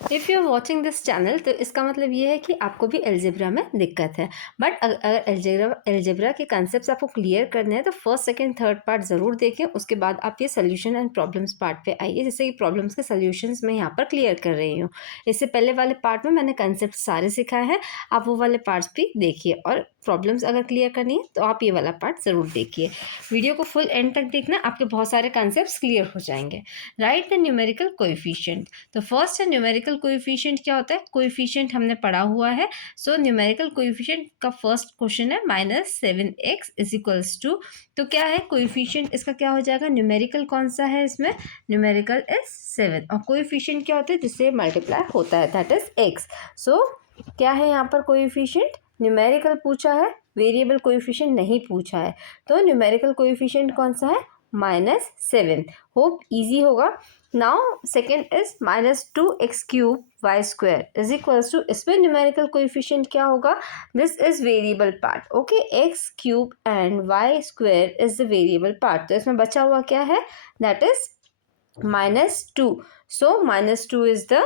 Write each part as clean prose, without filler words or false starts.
If you are watching this channel तो इसका मतलब ये है कि आपको भी अलजेब्रा में दिक्कत है। बट अगर अलजेब्रा के कंसेप्ट आपको क्लियर करने हैं तो फर्स्ट सेकंड थर्ड पार्ट ज़रूर देखें, उसके बाद आप ये सोल्यूशन एंड प्रॉब्लम्स पार्ट पे आइए, जैसे कि प्रॉब्लम्स के सोल्यूशंस मैं यहाँ पर क्लियर कर रही हूँ। इससे पहले वाले पार्ट में मैंने कंसेप्ट सारे सिखाए हैं, आप वो वाले पार्ट्स भी देखिए, और प्रॉब्लम्स अगर क्लियर करनी है तो आप ये वाला पार्ट ज़रूर देखिए। वीडियो को फुल एंड तक देखना, आपके बहुत सारे कंसेप्ट क्लियर हो जाएंगे। Right the numerical coefficient. तो फर्स्ट है न्यूमेरिकल कोएफिशिएंट क्या होता है, कोएफिशिएंट हमने पढ़ा हुआ है। सो न्यूमेरिकल कोएफिशिएंट का फर्स्ट क्वेश्चन है -7x इज इक्वल्स टू, तो क्या है कोएफिशिएंट इसका क्या हो जाएगा, न्यूमेरिकल कौन सा है इसमें, न्यूमेरिकल इज 7, और कोएफिशिएंट क्या होता है जिससे मल्टीप्लाई होता है, दैट इज x। सो क्या है यहाँ पर कोएफिशिएंट, न्यूमेरिकल पूछा है, वेरिएबल कोएफिशिएंट नहीं पूछा है, तो न्यूमेरिकल कोएफिशिएंट कौन सा है, -7। होप इजी होगा। Now second is -2x³ y square is equals to, इसमें न्यूमेरिकल कोएफिशिएंट क्या होगा, this is variable part, okay, x³ and y square is the variable part, तो इसमें बचा हुआ क्या है, that is -2। So -2 is the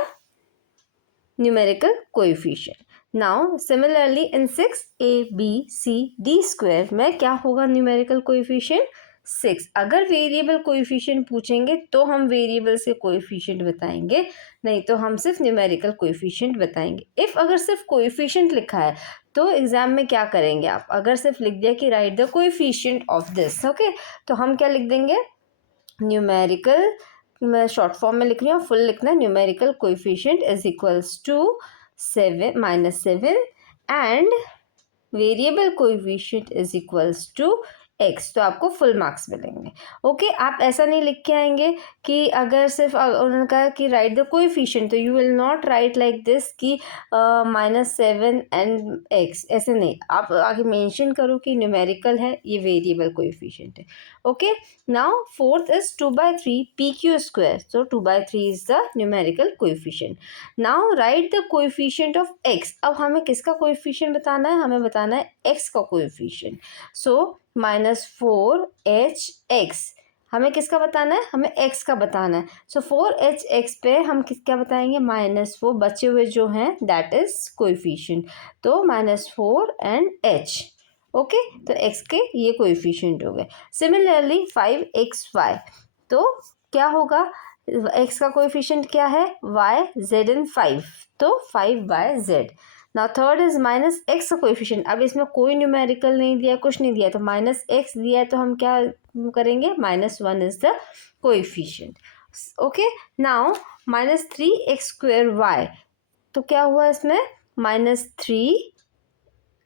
numerical coefficient. Now similarly in 6abcd square में क्या होगा numerical coefficient, 6। अगर वेरिएबल कोएफिशिएंट पूछेंगे तो हम वेरिएबल्स के कोएफिशिएंट बताएंगे, नहीं तो हम सिर्फ न्यूमेरिकल कोएफिशिएंट बताएंगे। इफ़ अगर सिर्फ कोएफिशिएंट लिखा है तो एग्जाम में क्या करेंगे आप, अगर सिर्फ लिख दिया कि right the coefficient of this, okay, तो हम क्या लिख देंगे, न्यूमेरिकल, मैं शॉर्ट फॉर्म में लिख रही हूँ, फुल लिखना है, numerical coefficient is equals to 7 and variable coefficient is equals to x, तो आपको फुल मार्क्स मिलेंगे। ओके, आप ऐसा नहीं लिख के आएंगे कि अगर सिर्फ उन्होंने कहा कि राइट द कोएफिशिएंट, तो you will not right like this कि -7 एंड x, ऐसे नहीं, आप आगे मेंशन करो कि न्यूमेरिकल है, ये वेरिएबल कोएफिशिएंट है। Okay, now fourth is 2/3 pq square, so 2/3 is the numerical coefficient. Now right the coefficient of x, अब हमें किसका कोएफिशिएंट बताना है, हमें बताना है x का कोएफिशिएंट। सो -4hx, हमें किसका बताना है, हमें x का बताना है। सो 4hx पे हम क्या बताएंगे, -4, बचे हुए जो हैं दैट इज कोएफिशिएंट, तो -4 एंड h, ओके, तो x के ये कोएफिशिएंट हो गए। सिमिलरली 5xy, तो क्या होगा, x का कोएफिशिएंट क्या है, y, z एंड 5, तो 5/z। Now third is -x का कोएफिशिएंट, अब इसमें कोई न्यूमेरिकल नहीं दिया, कुछ नहीं दिया, तो -x दिया है, तो हम क्या करेंगे, -1 is the coefficient. Okay, now -3x² y, तो क्या हुआ इसमें, -3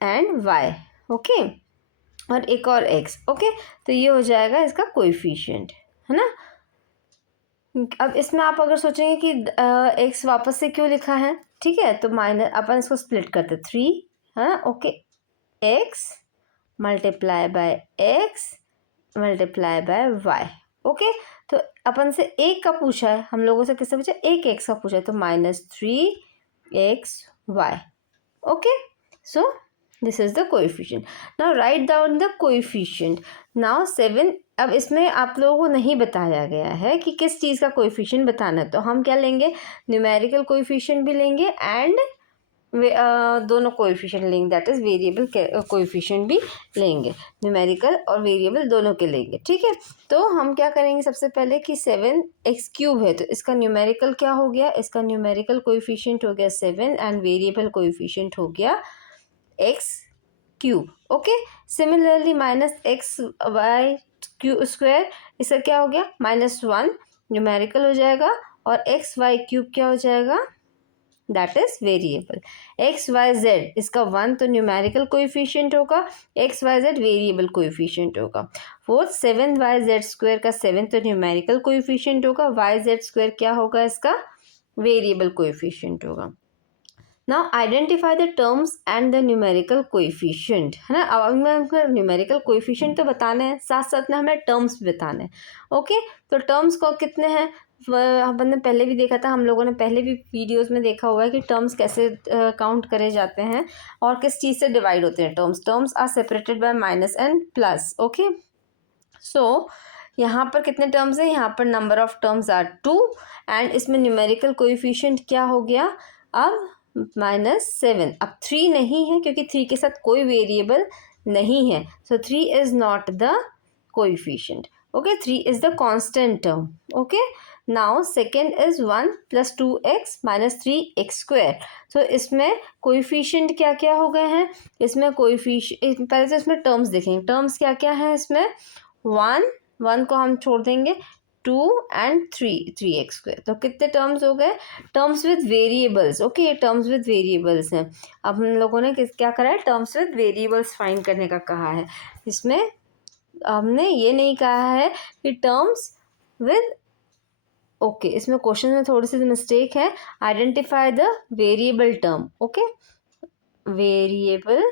एंड y, ओके, और एक और x, ओके, तो ये हो जाएगा इसका कोएफिशिएंट, है ना। अब इसमें आप अगर सोचेंगे कि x वापस से क्यों लिखा है, ठीक है, तो माइनस अपन इसको स्प्लिट करते 3, है ना, okay, x multiply by x multiply by y, okay, तो अपन से एक का पूछा है, हम लोगों से किससे पूछा, एक x का पूछा है, तो -3xy, okay, so this is the coefficient. Now write down the coefficient. Now 7, अब इसमें आप लोगों को नहीं बताया गया है कि किस चीज़ का कोएफिशिएंट बताना है, तो हम क्या लेंगे, न्यूमेरिकल कोएफिशिएंट भी लेंगे एंड दोनों कोएफिशिएंट लेंगे, दैट इज वेरिएबल कोएफिशिएंट भी लेंगे, न्यूमेरिकल और वेरिएबल दोनों के लेंगे, ठीक है। तो हम क्या करेंगे, सबसे पहले कि 7x³ है, तो इसका न्यूमेरिकल क्या हो गया, इसका न्यूमेरिकल कोएफिशिएंट हो गया 7 एंड वेरिएबल कोएफिशिएंट हो गया x³, ओके। सिमिलरली -xy² इसका क्या हो गया, -1 न्यूमेरिकल हो जाएगा, और xy³ क्या हो जाएगा, दैट इज वेरिएबल। xyz इसका 1 तो न्यूमेरिकल कोएफिशिएंट होगा, xyz वेरिएबल कोएफिशिएंट होगा। फोर्थ 7yz² का 7 तो न्यूमेरिकल कोएफिशिएंट होगा, yz² क्या होगा, इसका वेरिएबल कोएफिशिएंट होगा। Now identify the terms and the numerical coefficient, है ना, अब हमें न्यूमेरिकल कोएफिशिएंट तो बताने हैं, साथ साथ में हमें टर्म्स भी बताने हैं, ओके। तो टर्म्स को कितने हैं, अपन ने पहले भी देखा था, हम लोगों ने पहले भी वीडियोस में देखा हुआ है कि टर्म्स कैसे काउंट करे जाते हैं और किस चीज़ से डिवाइड होते हैं terms. Terms are separated by minus and plus, okay. So यहाँ पर कितने टर्म्स हैं, यहाँ पर number of terms are 2 and इसमें न्यूमेरिकल कोएफिशिएंट क्या हो गया अब -7। अब 3 नहीं है क्योंकि 3 के साथ कोई वेरिएबल नहीं है, सो 3 is not the coefficient. Okay, 3 is the constant term. Okay, now second is 1 + 2x - 3x²। सो इसमें कोएफिशिएंट क्या क्या हो गए हैं, इसमें कोएफिशिएंट पहले तो इसमें टर्म्स देखेंगे, टर्म्स क्या क्या है इसमें, 1 को हम छोड़ देंगे, 2 एंड 3x²। तो कितने टर्म्स हो गए, टर्म्स विद वेरिएबल्स। ओके, ये टर्म्स विद वेरिएबल्स हैं। अब हम लोगों ने क्या करा है, टर्म्स विद वेरिएबल्स फाइंड करने का कहा है। इसमें हमने ये नहीं कहा है कि टर्म्स विद, ओके, इसमें क्वेश्चन में थोड़ी सी मिस्टेक है, identify the variable term. Okay, variable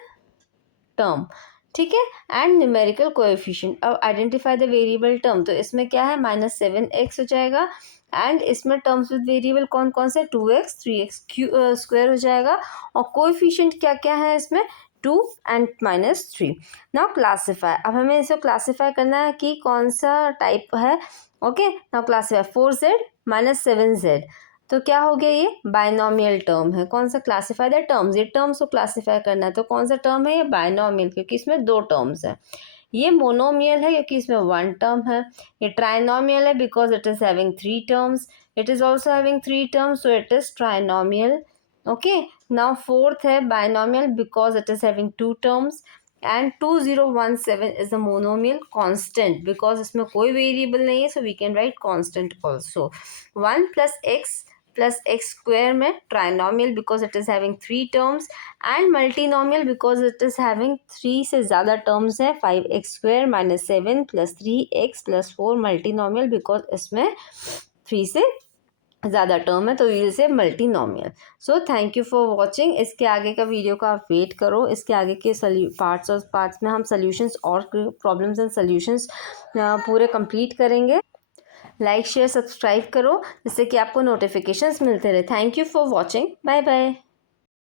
term, ठीक है, एंड न्यूमेरिकल कोएफिशिएंट। अब आइडेंटिफाई द वेरिएबल टर्म, तो इसमें क्या है, -7x हो जाएगा एंड इसमें टर्म्स विद वेरिएबल कौन कौन से, 2x 3x² हो जाएगा और कोएफिशिएंट क्या क्या है इसमें, 2 एंड -3। नाउ क्लासीफाई, अब हमें इसे क्लासीफाई करना है कि कौन सा टाइप है। Okay, now classify 4z - 7z, तो क्या हो गया, ये बाइनोमियल टर्म है। कौन सा, क्लासीफाई द टर्म्स, ये टर्म्स को क्लासीफाई करना है, तो कौन सा टर्म है, ये बाइनोमियल, क्योंकि इसमें 2 टर्म्स हैं। ये मोनोमियल है क्योंकि इसमें 1 टर्म है। ये ट्राइनोमियल है because it is having 3 terms, it is also having 3 terms, so it is trinomial. Okay, now fourth है binomial because it is having 2 terms and 2017 is a monomial constant because इसमें कोई variable नहीं है, so we can write constant also। 1 + x + x² में trinomial because it is having 3 terms and multinomial because it is having 3 से ज़्यादा terms हैं, 5x² - 7 + 3x + 4 multinomial because इसमें 3 से ज़्यादा टर्म है, तो वील से multinomial. So thank you for watching. इसके आगे का वीडियो का आप वेट करो, इसके आगे के पार्ट्स में हम सॉल्यूशंस और प्रॉब्लम्स एंड सॉल्यूशंस पूरे कंप्लीट करेंगे। लाइक शेयर सब्सक्राइब करो जिससे कि आपको नोटिफिकेशंस मिलते रहे। Thank you for watching, bye bye.